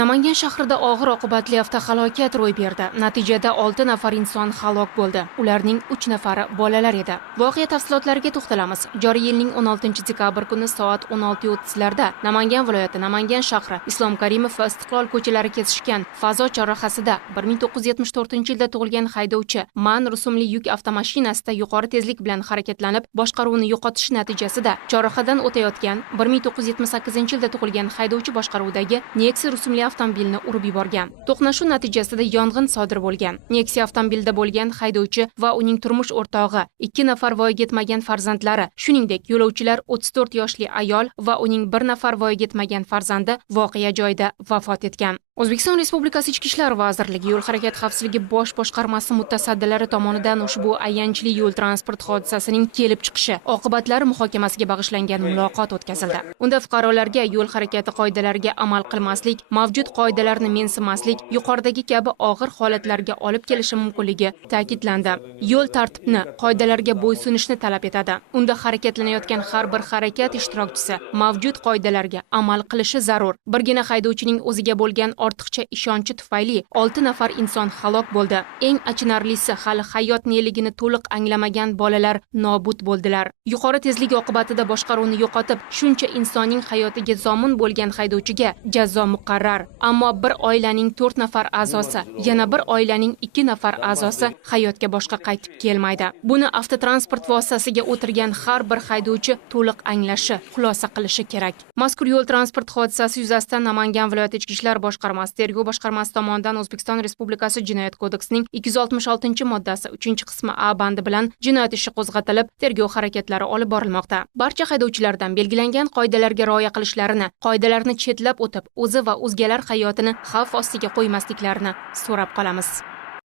Namangan shahrida og'ir oqibatli avtohalokat ro'y berdi. Natijada 6 nafar inson halok bo'ldi. Ularning 3 nafari bolalar edi. Voqea tafsilotlariga to'xtalamiz. Joriy yilning 16 dekabr kuni soat 16:30 larda Namangan viloyati Namangan shahri Islom Karimov va Istiqlol ko'chalari kesishgan fazo chorrahasida 1974-yilda tug'ilgan haydovchi MAN rusumli yuk avtomashinasida yuqori tezlik bilan harakatlanib, boshqaruvni yo'qotish natijasida chorrahadan o'tayotgan 1978-yilda tug'ilgan haydovchi boshqaruvidagi Nexia rusumli avtomobilni urib yuborgan. To'qnashuv natijasida yong'in sodir bo'lgan. Nexia avtomobilida bo'lgan haydovchi va uning turmush o'rtog'i, 2 nafar voyaga yetmagan farzandlari, shuningdek yo'lovchilar 34 yoshli ayol va uning 1 nafar voyaga yetmagan farzandi voqea joyida vafot etgan. O'zbekiston Respublikasi Ichki ishlar vazirligi yo'l harakati xavfsizligi bosh boshqarmasi mutasaddilari tomonidan ushbu ayanchli yo'l transport hodisasining kelib chiqishi oqibatlari muhokamasiga bag'ishlangan muloqot o'tkazildi. Unda fuqarolarga yo'l harakati qoidalariga amal qilmaslik, mavjud qoidalarni mensimaslik yuqoridagi kabi og'ir holatlarga olib kelishi mumkinligi ta'kidlandi. Yo'l tartibni, qoidalarga bo'ysunishni talab etadi. Unda harakatlanayotgan har bir harakat ishtirokchisi mavjud qoidalarga amal qilishi zarur. Birgina haydovchining o'ziga bo'lgan ortiqcha ishonchi tufayli 6 nafar inson halok bo'ldi. Eng achinarlisi, hali hayot neligini to'liq anglamagan bolalar nobud bo'ldilar. Yuqori tezlik oqibatida boshqaruvni yo'qotib, shuncha insonning hayotiga zomin bo'lgan haydovchiga jazo muqarrar. Ammo bir oilaning 4 nafar a'zosi, yana bir oilaning 2 nafar a'zosi hayotga boshqa qaytib kelmaydi. Buni avtotransport vositasiga o'tirgan har bir haydovchi to'liq anglashi, xulosa qilishi kerak. Mazkur yo'l transport hodisasi yuzasidan Namangan viloyati Ichki ishlar boshqarmasi tergov boshqarmasi tomonidan O'zbekiston Respublikasi Jinoyat kodeksining 266-moddasi 3-qismi A bandi bilan jinoyat ishi qo'zg'atilib, tergov harakatlari olib borilmoqda. Barcha haydovchilardan belgilangan qoidalarga rioya qilishlarini, qoidalarni chetlab o'tib, o'zi va o'zgalar hayotini xavf ostiga qo'ymasliklarini so'rab qolamiz.